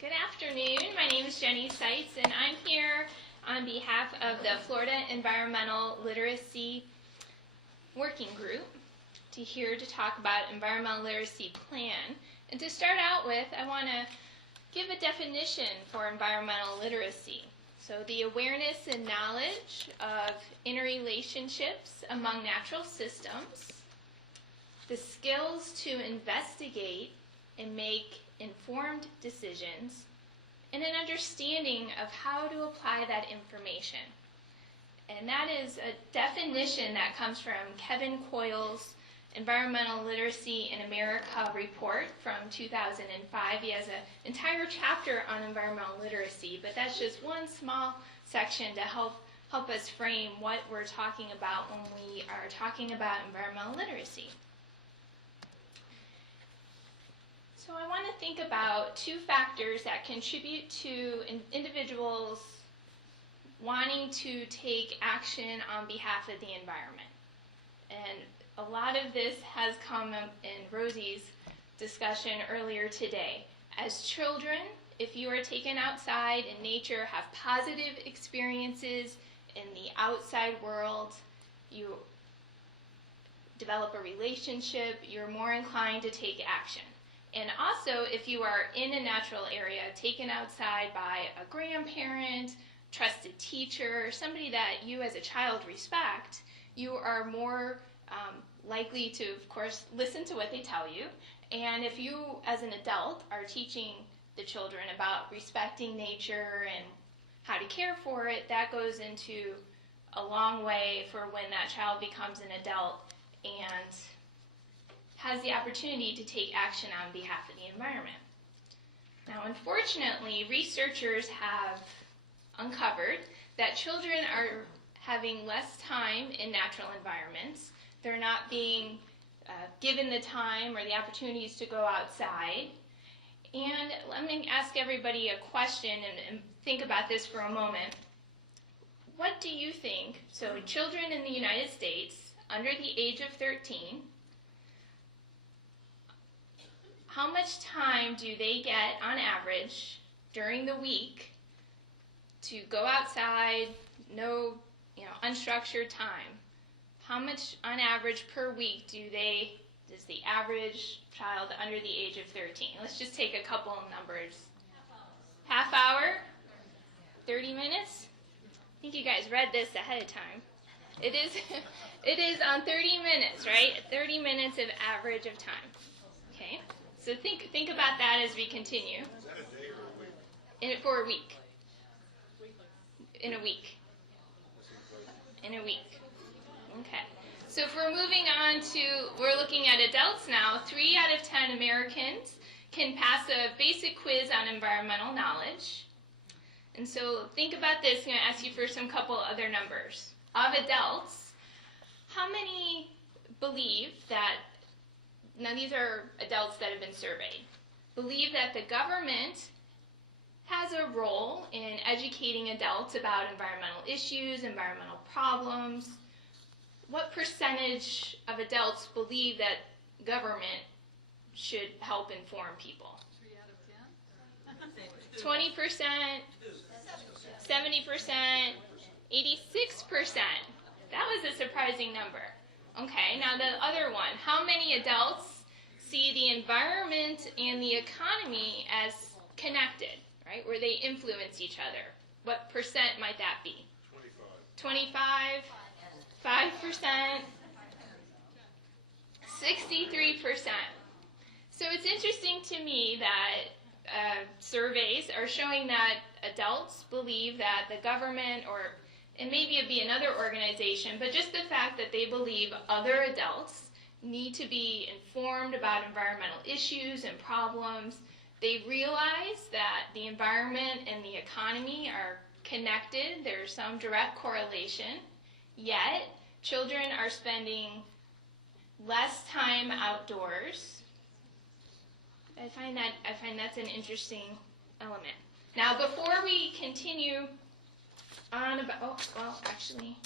Good afternoon. My name is Seitz, and I'm here on behalf of the Florida Environmental Literacy Working Group to talk about Environmental Literacy Plan. And to start out with, I want to give a definition for environmental literacy. So the awareness and knowledge of interrelationships among natural systems, the skills to investigate and make informed decisions, and an understanding of how to apply that information. And that is a definition that comes from Kevin Coyle's Environmental Literacy in America report from 2005. He has an entire chapter on environmental literacy, but that's just one small section to help us frame what we're talking about when we are talking about environmental literacy. So I want to think about two factors that contribute to individuals wanting to take action on behalf of the environment. And a lot of this has come in Rosie's discussion earlier today. As children, if you are taken outside in nature, have positive experiences in the outside world, you develop a relationship, you're more inclined to take action. And also, if you are in a natural area, taken outside by a grandparent, trusted teacher, somebody that you as a child respect, you are more likely to, of course, listen to what they tell you. And if you, as an adult, are teaching the children about respecting nature and how to care for it, that goes into a long way for when that child becomes an adult and has the opportunity to take action on behalf of the environment. Now, unfortunately, researchers have uncovered that children are having less time in natural environments. They're not being given the time or the opportunities to go outside. And let me ask everybody a question and think about this for a moment. What do you think, so children in the United States under the age of 13, how much time do they get on average during the week to go outside, unstructured time? How much on average per week does the average child under the age of 13? Let's just take a couple of numbers. Half hour? 30 minutes? I think you guys read this ahead of time. It is on 30 minutes, right? 30 minutes of average of time. Okay? So think about that as we continue. Is that a day or a week? For a week. In a week. In a week. Okay. So if we're moving on we're looking at adults now, 3 out of 10 Americans can pass a basic quiz on environmental knowledge. And so think about this. I'm going to ask you for some couple other numbers. Of adults, how many believe that, now these are adults that have been surveyed, believe that the government has a role in educating adults about environmental issues, environmental problems? What percentage of adults believe that government should help inform people? 3 out of 10? 20%, 70%, 86%. That was a surprising number. Okay, now the other one. How many adults see the environment and the economy as connected, right, where they influence each other? What percent might that be? 25. 5%, 63%. So it's interesting to me that surveys are showing that adults believe that the government, and maybe it'd be another organization, but just the fact that they believe other adults need to be informed about environmental issues and problems. They realize that the environment and the economy are connected. There's some direct correlation. Yet, children are spending less time outdoors. I find that's an interesting element. Now, before we continue on about, no, I'm wrong.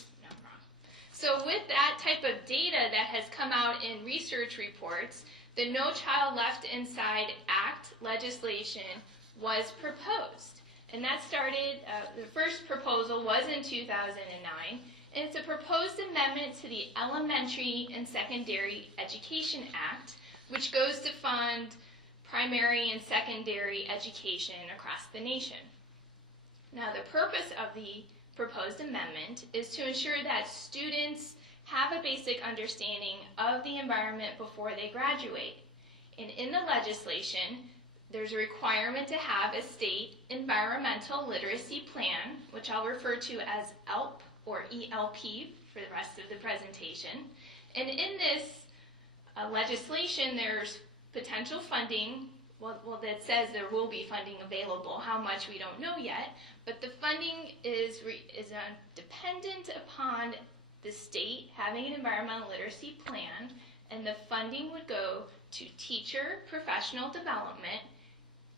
So with that type of data that has come out in research reports, the No Child Left Inside Act legislation was proposed. And that started, the first proposal was in 2009, and it's a proposed amendment to the Elementary and Secondary Education Act, which goes to fund primary and secondary education across the nation. Now, the purpose of the proposed amendment is to ensure that students have a basic understanding of the environment before they graduate. And in the legislation, there's a requirement to have a state environmental literacy plan, which I'll refer to as ELP or ELP for the rest of the presentation. And in this legislation, there's potential funding. Well, that says there will be funding available. How much, we don't know yet. But the funding is dependent upon the state having an environmental literacy plan, and the funding would go to teacher professional development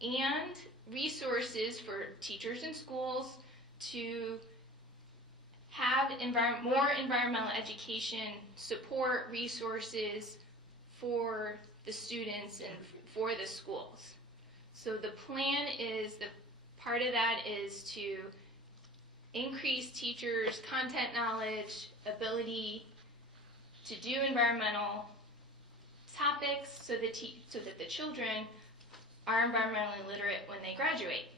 and resources for teachers and schools to have more environmental education support resources for the students and for the schools. So the plan is, the part of that is to increase teachers' content knowledge, ability to do environmental topics so that the children are environmentally literate when they graduate.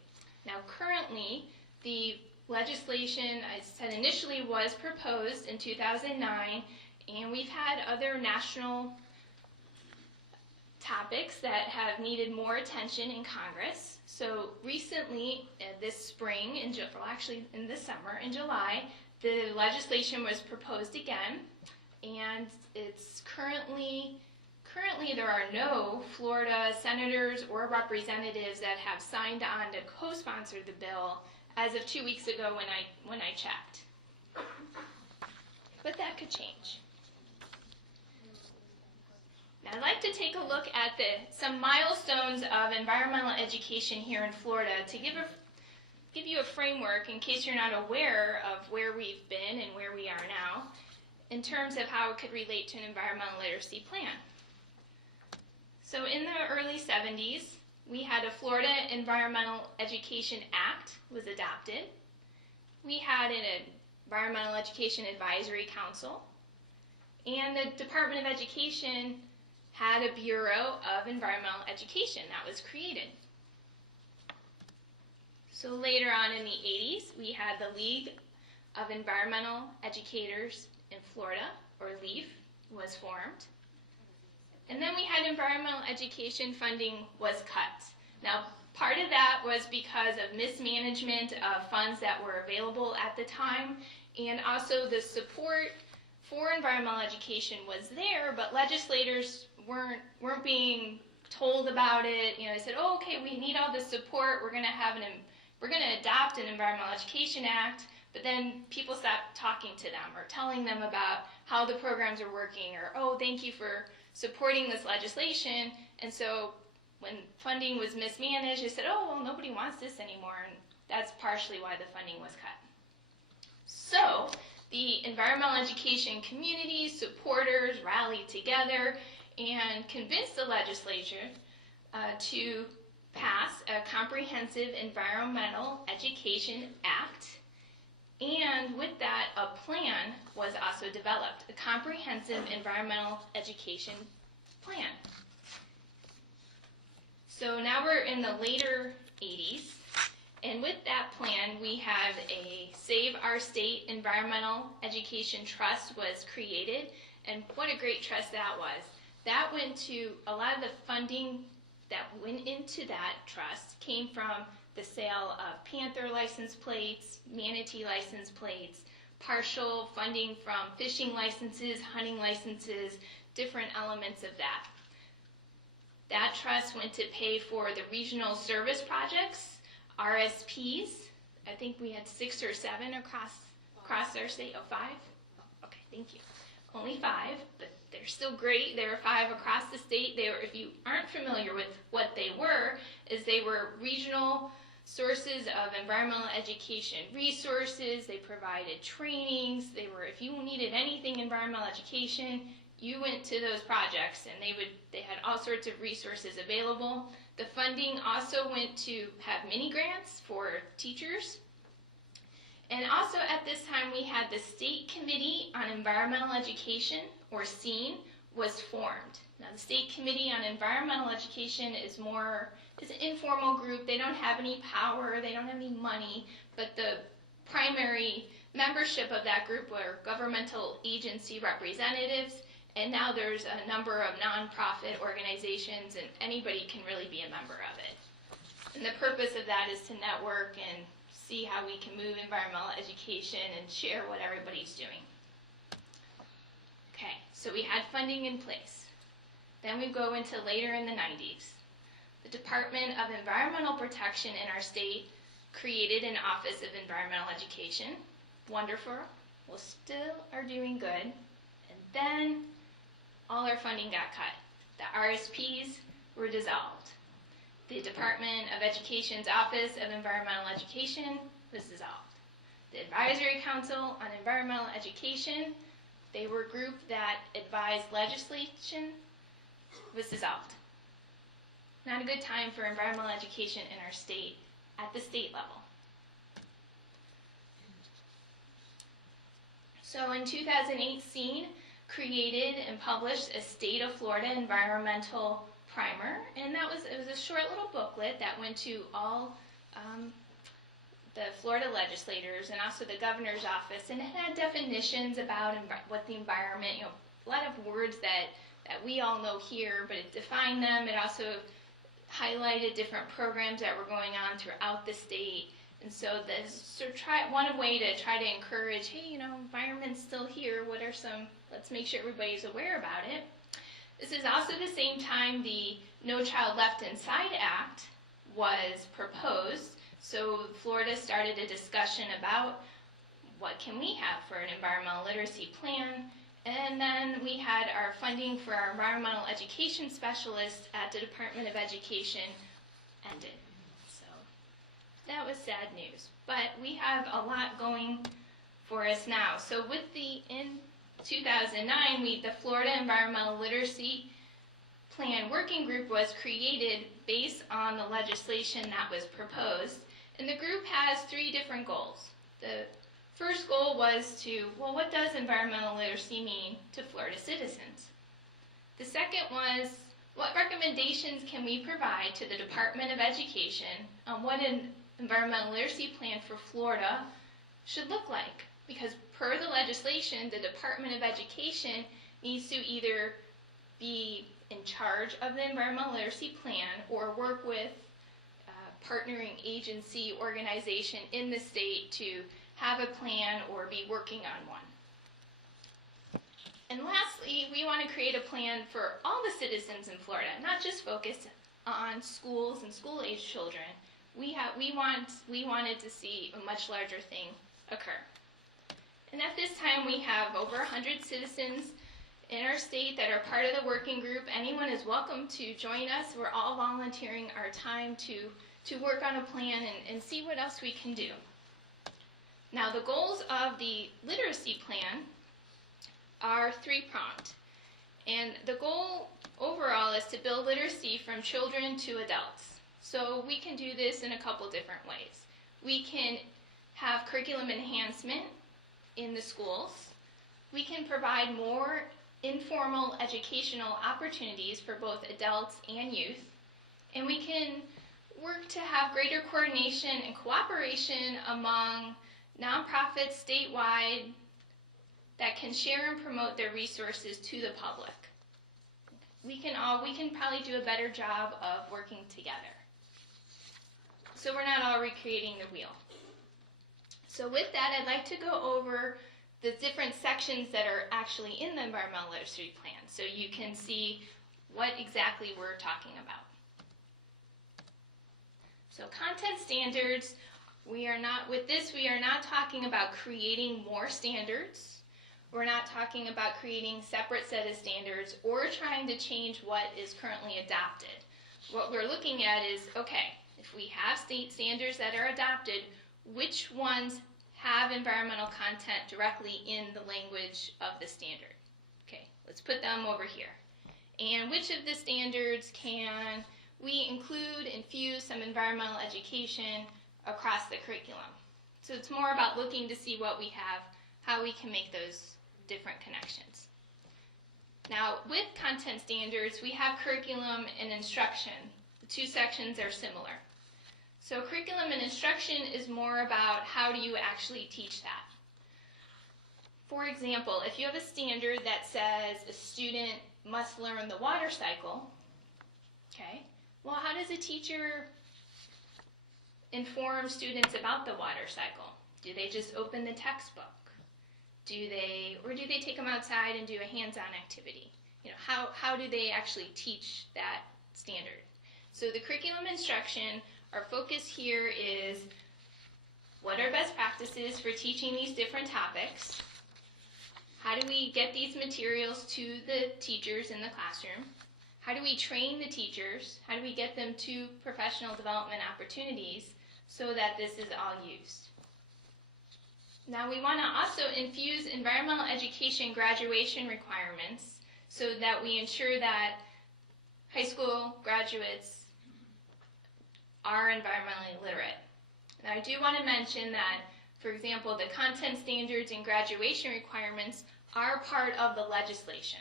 Now currently, the legislation, I said initially, was proposed in 2009, and we've had other national topics that have needed more attention in Congress. So recently, this spring, actually in this summer, in July, the legislation was proposed again, and it's currently there are no Florida senators or representatives that have signed on to co-sponsor the bill as of 2 weeks ago when I checked. But that could change. Now, I'd like to take a look at some milestones of environmental education here in Florida to give you a framework in case you're not aware of where we've been and where we are now in terms of how it could relate to an environmental literacy plan. So in the early 70s, we had a Florida Environmental Education Act was adopted. We had an Environmental Education Advisory Council, and the Department of Education had a Bureau of Environmental Education that was created. So later on in the 80s, we had the League of Environmental Educators in Florida, or LEAF, was formed. And then we had environmental education funding was cut. Now, part of that was because of mismanagement of funds that were available at the time, and also the support for environmental education was there, but legislators weren't being told about it. You know, they said, "Oh, okay, we need all this support. We're going to adopt an Environmental Education Act," but then people stopped talking to them or telling them about how the programs are working, or, "Oh, thank you for supporting this legislation." And so when funding was mismanaged, they said, "Oh, well, nobody wants this anymore," and that's partially why the funding was cut. So the environmental education community supporters rallied together and convinced the legislature to pass a comprehensive environmental education act, and with that, a plan was also developed, a comprehensive environmental education plan. So now we're in the later 80s, and with that plan, we have a Save Our State Environmental Education Trust was created, and what a great trust that was. That went to, a lot of the funding that went into that trust came from the sale of panther license plates, manatee license plates, partial funding from fishing licenses, hunting licenses, different elements of that. That trust went to pay for the regional service projects, RSPs. I think we had 6 or 7 across our state. Oh, 5? Okay, thank you. Only 5, but they're still great. There were 5 across the state. They were, if you aren't familiar with what they were regional sources of environmental education resources. They provided trainings. If you needed anything environmental education, you went to those projects, and they had all sorts of resources available. The funding also went to have mini grants for teachers. And also at this time we had the State Committee on Environmental Education, or SEEN, was formed. Now the State Committee on Environmental Education is an informal group. They don't have any power, they don't have any money, but the primary membership of that group were governmental agency representatives, and now there's a number of nonprofit organizations, and anybody can really be a member of it. And the purpose of that is to network and see how we can move environmental education and share what everybody's doing. Okay, so we had funding in place. Then we go into later in the 90s. The Department of Environmental Protection in our state created an Office of Environmental Education. Wonderful. We still are doing good. And then all our funding got cut. The RSPs were dissolved. The Department of Education's Office of Environmental Education was dissolved. The Advisory Council on Environmental Education, they were a group that advised legislation, was dissolved. Not a good time for environmental education in our state at the state level. So in 2008, SEEN created and published a State of Florida Environmental Primer, and it was a short little booklet that went to all the Florida legislators and also the governor's office, and it had definitions about what the environment, a lot of words that we all know here, but it defined them. It also highlighted different programs that were going on throughout the state. And so this one way to try to encourage, hey, environment's still here. What are let's make sure everybody's aware about it. This is also the same time the No Child Left Inside Act was proposed. So Florida started a discussion about what can we have for an environmental literacy plan. And then we had our funding for our environmental education specialist at the Department of Education ended. So that was sad news. But we have a lot going for us now. So in 2009, the Florida Environmental Literacy Plan Working Group was created based on the legislation that was proposed. And the group has 3 different goals. The first goal was what does environmental literacy mean to Florida citizens? The second was, what recommendations can we provide to the Department of Education on what an environmental literacy plan for Florida should look like? Because per the legislation, the Department of Education needs to either be in charge of the environmental literacy plan or work with a partnering agency organization in the state to have a plan or be working on one. And lastly, we want to create a plan for all the citizens in Florida, not just focus on schools and school-age children. We wanted to see a much larger thing occur. And at this time, we have over 100 citizens in our state that are part of the working group. Anyone is welcome to join us. We're all volunteering our time to work on a plan and see what else we can do. Now, the goals of the literacy plan are 3-pronged. And the goal overall is to build literacy from children to adults. So we can do this in a couple different ways. We can have curriculum enhancement in the schools. We can provide more informal educational opportunities for both adults and youth. And we can work to have greater coordination and cooperation among nonprofits statewide that can share and promote their resources to the public. We can probably do a better job of working together. So we're not all recreating the wheel. So with that, I'd like to go over the different sections that are actually in the environmental literacy plan so you can see what exactly we're talking about. So content standards, we are not talking about creating more standards. We're not talking about creating separate set of standards or trying to change what is currently adopted. What we're looking at is, okay, if we have state standards that are adopted, which ones have environmental content directly in the language of the standard? Okay, let's put them over here. And which of the standards can we infuse some environmental education across the curriculum. So it's more about looking to see what we have, how we can make those different connections. Now, with content standards, we have curriculum and instruction. The two sections are similar. So curriculum and instruction is more about how do you actually teach that. For example, if you have a standard that says a student must learn the water cycle, okay, well, how does a teacher inform students about the water cycle? Do they just open the textbook? Do they take them outside and do a hands-on activity? You know, how do they actually teach that standard? So the curriculum instruction, our focus here is what are best practices for teaching these different topics? How do we get these materials to the teachers in the classroom? How do we train the teachers? How do we get them to professional development opportunities so that this is all used? Now we want to also infuse environmental education graduation requirements so that we ensure that high school graduates are environmentally literate. Now I do want to mention that, for example, the content standards and graduation requirements are part of the legislation.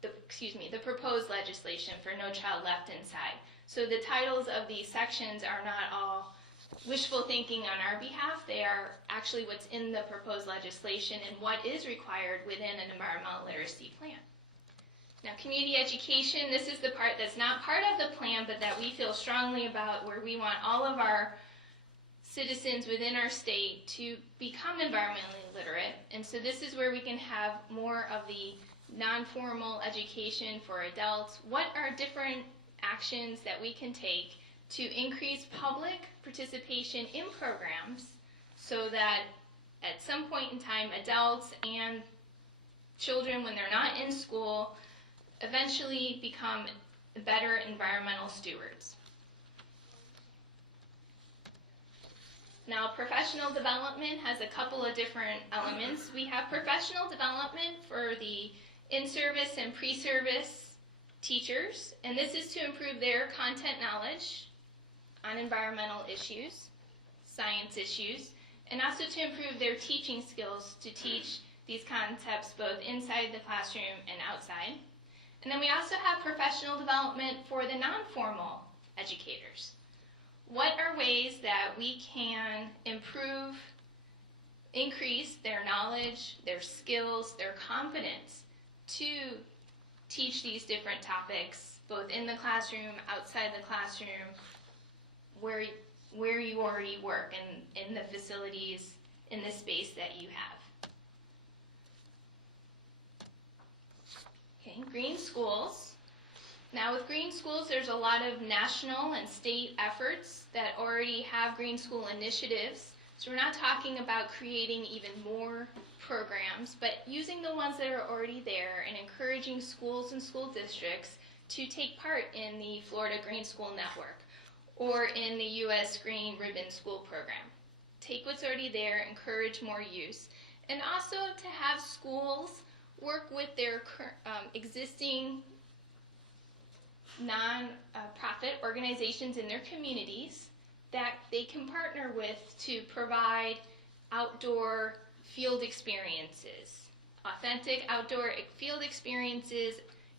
The proposed legislation for No Child Left Inside. So the titles of these sections are not all wishful thinking on our behalf. They are actually what's in the proposed legislation and what is required within an environmental literacy plan. Now, community education, this is the part that's not part of the plan, but that we feel strongly about, where we want all of our citizens within our state to become environmentally literate. And so this is where we can have more of the non-formal education for adults. What are different actions that we can take to increase public participation in programs so that at some point in time, adults and children, when they're not in school, eventually become better environmental stewards. Now, professional development has a couple of different elements. We have professional development for the in-service and pre-service teachers, and this is to improve their content knowledge on environmental issues, science issues, and also to improve their teaching skills to teach these concepts both inside the classroom and outside. And then we also have professional development for the non-formal educators. What are ways that we can improve, increase their knowledge, their skills, their competence to teach these different topics, both in the classroom, outside the classroom, where you already work, and in the facilities, in the space that you have. Okay, green schools. Now with green schools, there's a lot of national and state efforts that already have green school initiatives. So we're not talking about creating even more programs, but using the ones that are already there and encouraging schools and school districts to take part in the Florida Green School Network or in the U.S. Green Ribbon School Program. Take what's already there, encourage more use, and also to have schools work with their existing non-profit organizations in their communities that they can partner with to provide outdoor field experiences, authentic outdoor field experiences,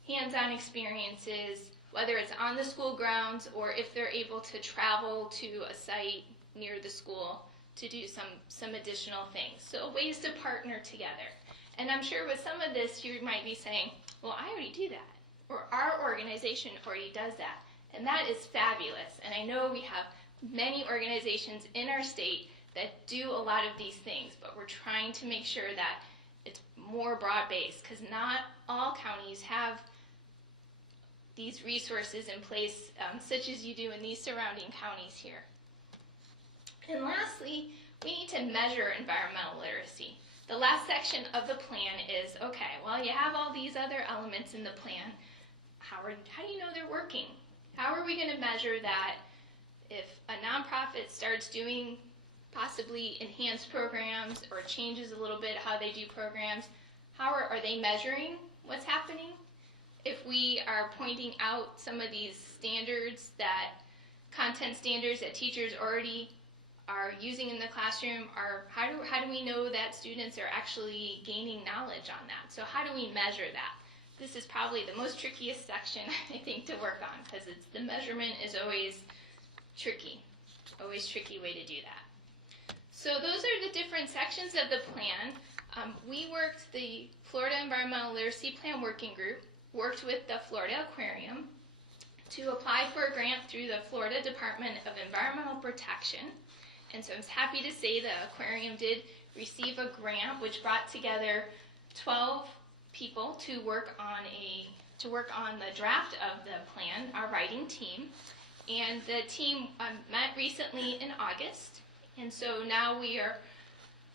hands-on experiences, whether it's on the school grounds or if they're able to travel to a site near the school to do some additional things. So ways to partner together. And I'm sure with some of this you might be saying, well, I already do that, or our organization already does that. And that is fabulous. And I know we have many organizations in our state that do a lot of these things, but we're trying to make sure that it's more broad-based, because not all counties have these resources in place, such as you do in these surrounding counties here. And lastly, we need to measure environmental literacy. The last section of the plan is, okay, well, you have all these other elements in the plan. How do you know they're working? How are we going to measure that if a nonprofit starts doing possibly enhanced programs or changes a little bit how they do programs? How are they measuring what's happening? if we are pointing out some of these standards, that content standards that teachers already are using in the classroom, how do we know that students are actually gaining knowledge on that? So how do we measure that? This is probably the most trickiest section, I think, to work on, because the measurement is always tricky way to do that. So those are the different sections of the plan. The Florida Environmental Literacy Plan Working Group worked with the Florida Aquarium to apply for a grant through the Florida Department of Environmental Protection. And so I'm happy to say the aquarium did receive a grant which brought together 12 people to work on the draft of the plan, our writing team. And the team met recently in August. And so now we are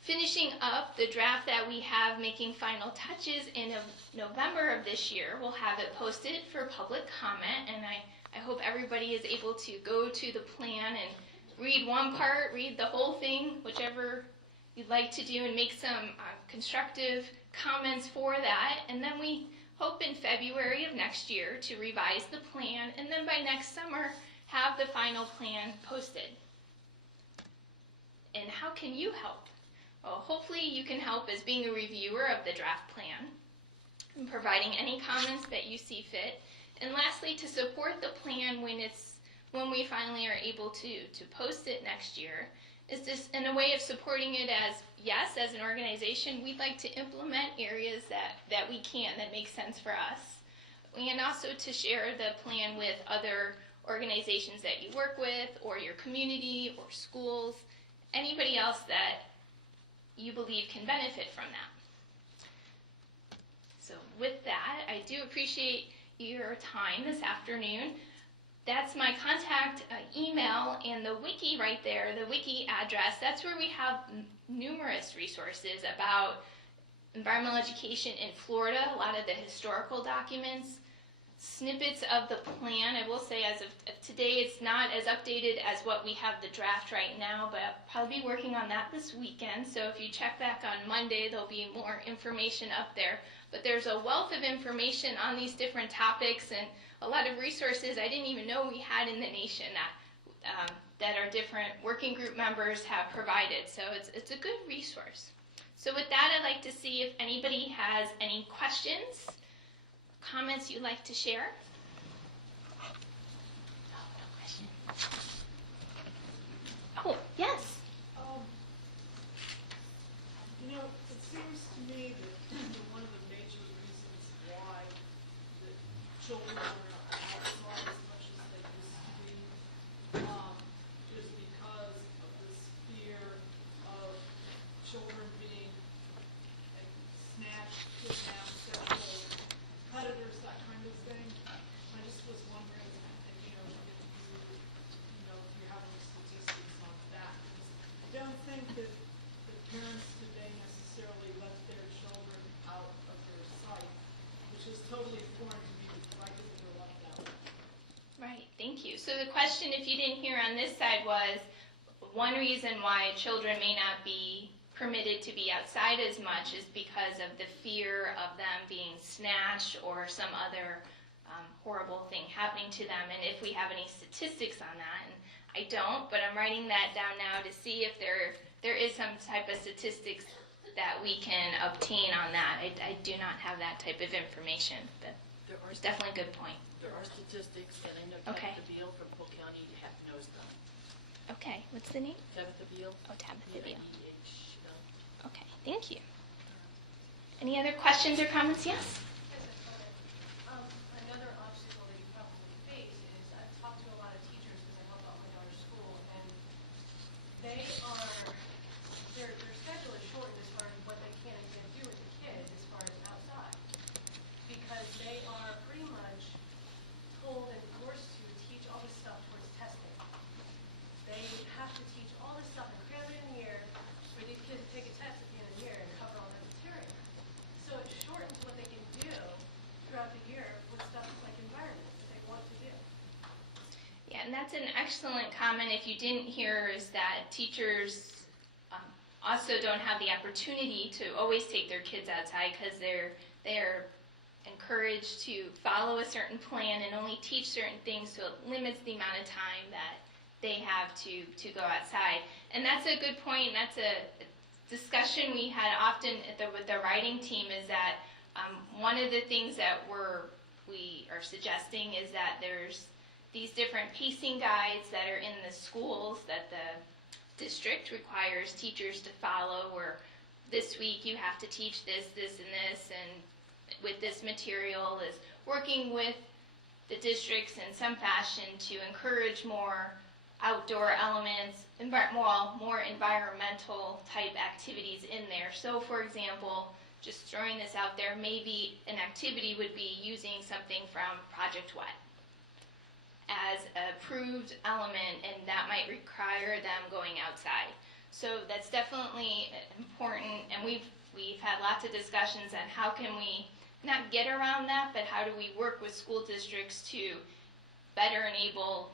finishing up the draft that we have, making final touches in November of this year. We'll have it posted for public comment, and I hope everybody is able to go to the plan and read one part, read the whole thing, whichever you'd like to do, and make some constructive comments for that. And then we hope in February of next year to revise the plan, and then by next summer have the final plan posted. And how can you help? Well, hopefully you can help as being a reviewer of the draft plan and providing any comments that you see fit. And lastly, to support the plan when we finally are able to post it next year, is this in a way of supporting it as, yes, as an organization, we'd like to implement areas that we can, that make sense for us. And also to share the plan with other organizations that you work with, or your community, or schools, anybody else that you believe can benefit from that. So with that, I do appreciate your time this afternoon. That's my contact email, and the wiki right there, the wiki address, that's where we have numerous resources about environmental education in Florida, a lot of the historical documents, snippets of the plan. I will say as of today, it's not as updated as what we have the draft right now, but I'll probably be working on that this weekend. So if you check back on Monday, there'll be more information up there. But there's a wealth of information on these different topics, and a lot of resources I didn't even know we had in the nation that our different working group members have provided. So it's a good resource. So with that, I'd like to see if anybody has any questions, comments you'd like to share. Oh, no question. Oh, yes. It seems to me that one of the major reasons why the children are outside as much as they used to be is because of this fear of children being snatched, kidnapped, sexual predators, that kind of thing. I just was wondering, if you have any statistics on that. I don't think that parents today necessarily let their children out of their sight, which is totally foreign to me, because I didn't grow up that way. Right, thank you. So the question, if you didn't hear on this side, was one reason why children may not be permitted to be outside as much is because of the fear of them being snatched or some other horrible thing happening to them, and if we have any statistics on that. And I don't, but I'm writing that down now to see if there is some type of statistics that we can obtain on that. I do not have that type of information, but it's definitely a good point. There are statistics, and I know Okay. Tabitha Beal from Polk County knows them. Okay, what's the name? Tabitha Beal. Oh, Tabitha Beal. B-I-E-H-L. Okay, thank you. Any other questions or comments? Yes? Another obstacle that you probably face is I've talked to a lot of teachers because I help out my daughter's school, and their schedule is shortened as far as what they can and can't do with the kids as far as outside, because they are pretty much told and forced to teach all this stuff towards testing. They have to teach all this stuff and cram it in the year for these kids to take a test at the end of the year and cover all their material. So it shortens what they can do throughout the year with stuff like environment that they want to do. Yeah, and that's an excellent comment. If you didn't hear, is that teachers also don't have the opportunity to always take their kids outside because they're encouraged to follow a certain plan and only teach certain things, so it limits the amount of time that they have to go outside. And that's a good point, and that's a discussion we had often with the writing team, is that one of the things that we are suggesting is that there's these different pacing guides that are in the schools that the district requires teachers to follow, where this week you have to teach this, this, and this, and with this material, is working with the districts in some fashion to encourage more outdoor elements, more environmental type activities in there. So for example, just throwing this out there, maybe an activity would be using something from Project Wet as a proved element, and that might require them going outside. So that's definitely important, and we've had lots of discussions on how can we not get around that, but how do we work with school districts to better enable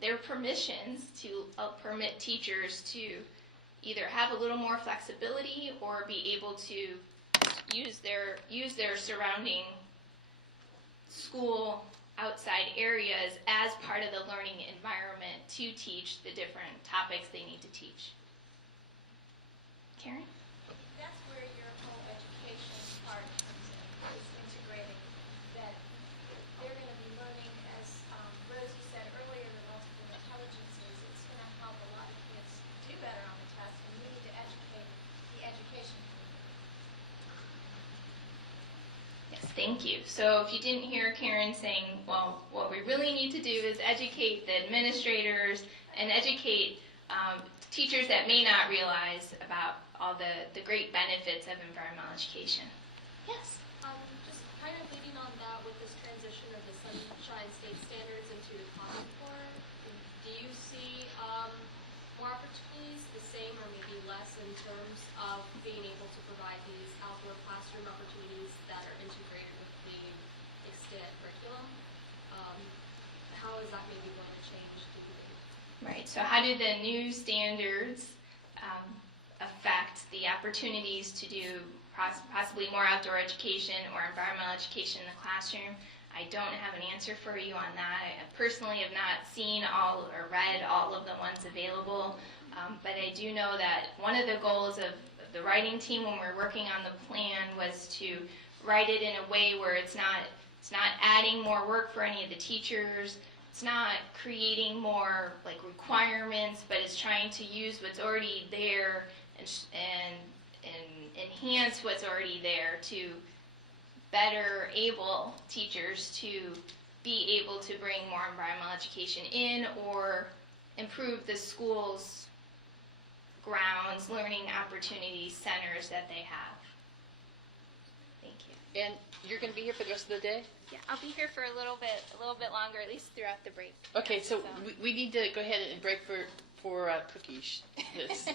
their permissions to permit teachers to either have a little more flexibility or be able to use their surrounding school outside areas as part of the learning environment to teach the different topics they need to teach. Karen? That's where your whole education part comes in, is integrating that they're going to be learning, as Rosie said earlier, the multiple intelligences. It's going to help a lot of kids do better on the test, and we need to educate the education community. Yes, thank you. So if you didn't hear Karen saying, well, what we really need to do is educate the administrators and educate teachers that may not realize about all the great benefits of environmental education. Yes? Just kind of leading on that with this transition of the Sunshine State Standards into the Common Core, do you see more opportunities, the same or maybe less, in terms of being able to provide these outdoor classroom opportunities that are integrated with the extant curriculum? How is that maybe going to change, do you think? Right, so how do the new standards affect the opportunities to do possibly more outdoor education or environmental education in the classroom? I don't have an answer for you on that. I personally have not seen all or read all of the ones available, but I do know that one of the goals of the writing team when we're working on the plan was to write it in a way where it's not adding more work for any of the teachers. It's not creating more like requirements, but it's trying to use what's already there and enhance what's already there to better able teachers to be able to bring more environmental education in or improve the school's grounds, learning opportunities, centers that they have. Thank you. And you're going to be here for the rest of the day? Yeah, I'll be here for a little bit longer, at least throughout the break. Okay, so we need to go ahead and break for cookies. This.